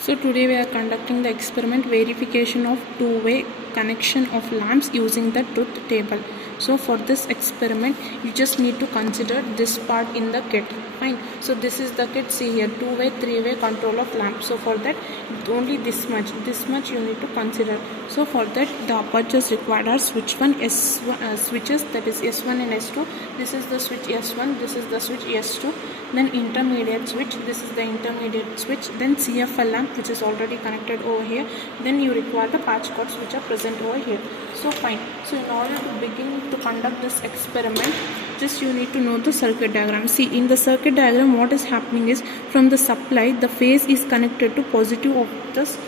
So today we are conducting the experiment verification of two-way connection of lamps using the truth table. So for this experiment you just need to consider this part in the kit. Fine. So this is the kit. See here, two-way, three-way control of lamp. So for that only this much you need to consider. So for that the apertures required are switch 1, S1 switches, that is S1 and S2. This is the switch S1, this is the switch S2. Then intermediate switch, this is the intermediate switch. Then CFL lamp which is already connected over here. Then you require the patch cords which are present over here. So fine. So in order to begin to conduct this experiment, just you need to know the circuit diagram. See, in the circuit diagram what is happening is, from the supply the phase is connected to positive of this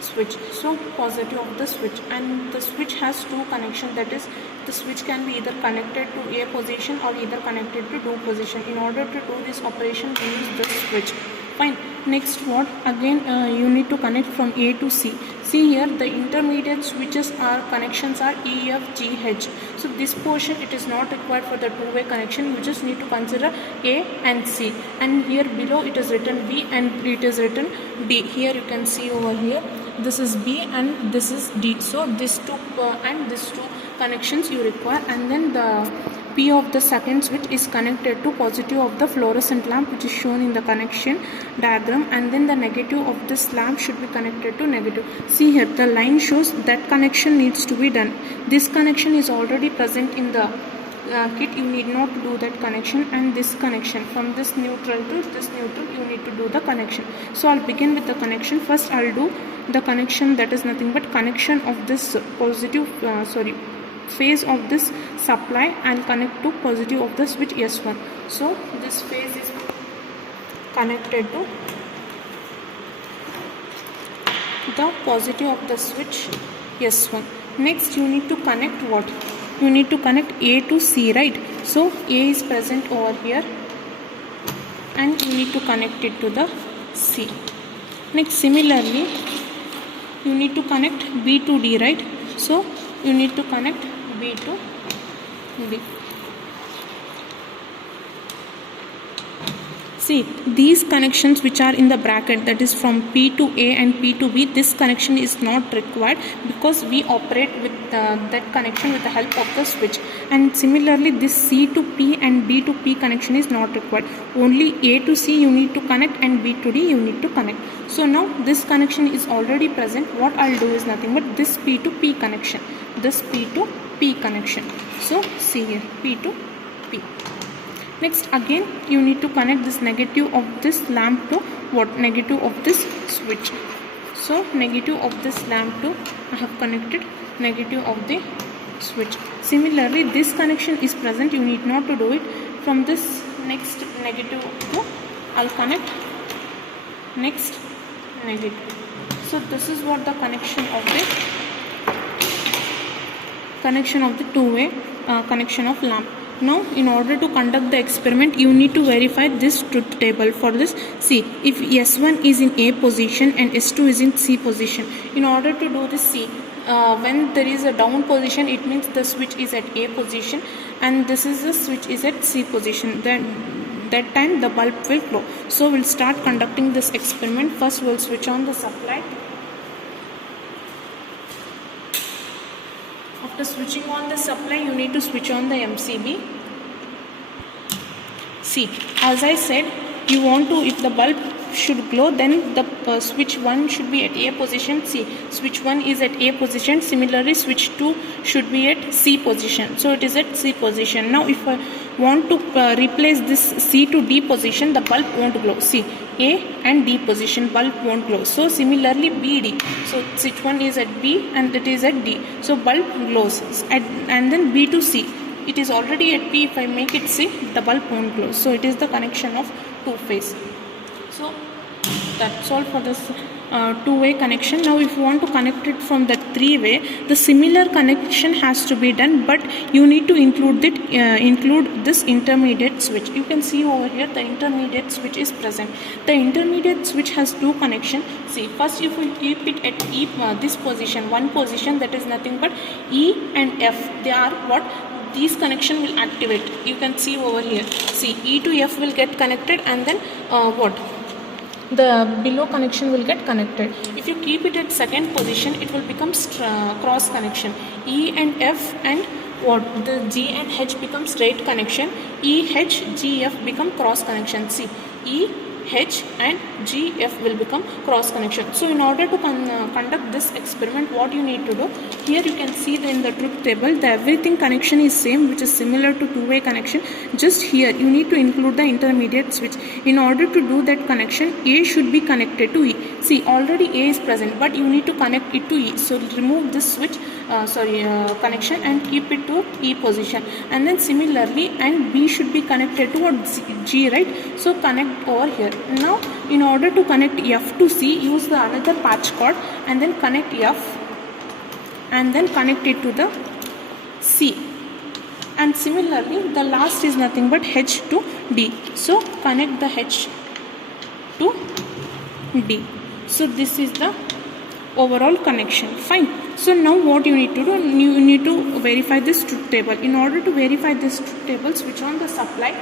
switch. So positive of the switch, and the switch has two connections, that is the switch can be either connected to A position or either connected to B position. In order to do this operation we use this switch. Fine. Next what, again you need to connect from A to C. See here, the intermediate switches are connections are E, F, G, H. So this portion it is not required for the two-way connection. You just need to consider A and C, and here below it is written B and it is written D. Here you can see over here, this is B and this is D. So this two and this two connections you require, and then the P of the second switch is connected to positive of the fluorescent lamp which is shown in the connection diagram, and then the negative of this lamp should be connected to negative. See here, the line shows that connection needs to be done. This connection is already present in the kit, you need not to do that connection, and this connection from this neutral to this neutral you need to do the connection. So I'll begin with the connection. First I'll do the connection, that is nothing but connection of this positive phase of this supply and connect to positive of the switch S1. So this phase is connected to the positive of the switch S1. Next you need to connect what? You need to connect A to C, right? So A is present over here and you need to connect it to the C. Next similarly you need to connect B to D, right? So you need to connect B to D. See, these connections which are in the bracket, that is from P to A and P to B, this connection is not required because we operate with that connection with the help of the switch. And similarly this C to P and D to P connection is not required. Only A to C you need to connect and B to D you need to connect. So now this connection is already present. What I'll do is nothing but this P to P connection, this P to P connection. So see here, P to P. Next again you need to connect this negative of this lamp to what? Negative of this switch. So negative of this lamp to, I have connected negative of the switch. Similarly this connection is present, you need not to do it. From this next negative to, I'll connect next negative. So this is what the connection of the two-way connection of lamp. Now in order to conduct the experiment you need to verify this truth table. For this, see, if S1 is in A position and S2 is in C position, in order to do this, see, when there is a down position it means the switch is at A position and this is the switch is at C position, then that time the bulb will glow. So we'll start conducting this experiment. First we'll switch on the supply. After switching on the supply you need to switch on the MCB. See, as I said, you want to, if the bulb should glow, then the switch 1 should be at A position. See, switch 1 is at A position. Similarly switch 2 should be at C position. So it is at C position. Now if I want to replace this C to D position, the bulb won't glow. See, A and D position, bulb won't glow. So similarly BD, so switch 1 is at B and it is at D, so bulb glows. And then B to C, it is already at P. If I make it C, the bulb won't glow. So it is the connection of two phase. So that's all for this two-way connection. Now if you want to connect it from the three-way, the similar connection has to be done, but you need to include this intermediate switch. You can see over here the intermediate switch is present. The intermediate switch has two connections. See, first if we keep it at E, this position, one position, that is nothing but E and F, they are what? These connection will activate. You can see over here. See, E to F will get connected, and then what? the below connection will get connected. If you keep it at second position, it will become cross connection. E and F and what the G and H become straight connection. E, H, G, F become cross connection. See, E, H and G, F will become cross connection. So in order to conduct this experiment, what you need to do, here you can see in the truth table, the everything connection is same, which is similar to two-way connection. Just here you need to include the intermediate switch. In order to do that connection, A should be connected to E. See, already A is present, but you need to connect it to E. So remove this switch connection and keep it to E position, and then similarly, and B should be connected to G, right? So connect over here. Now in order to connect F to C, use the another patch cord and then connect F and then connect it to the C, and similarly the last is nothing but H to D. So connect the H to D. So this is the overall connection. Fine. So now what you need to do, you need to verify this truth table. In order to verify this truth table, switch on the supply.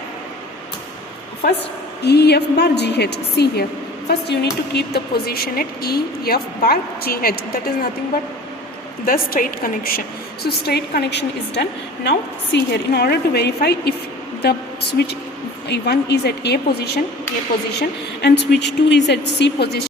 First E, F bar, G, H. See here, first you need to keep the position at E, F bar, G, H. That is nothing but the straight connection. So straight connection is done. Now see here, in order to verify if the switch 1 is at A position, and switch 2 is at C position,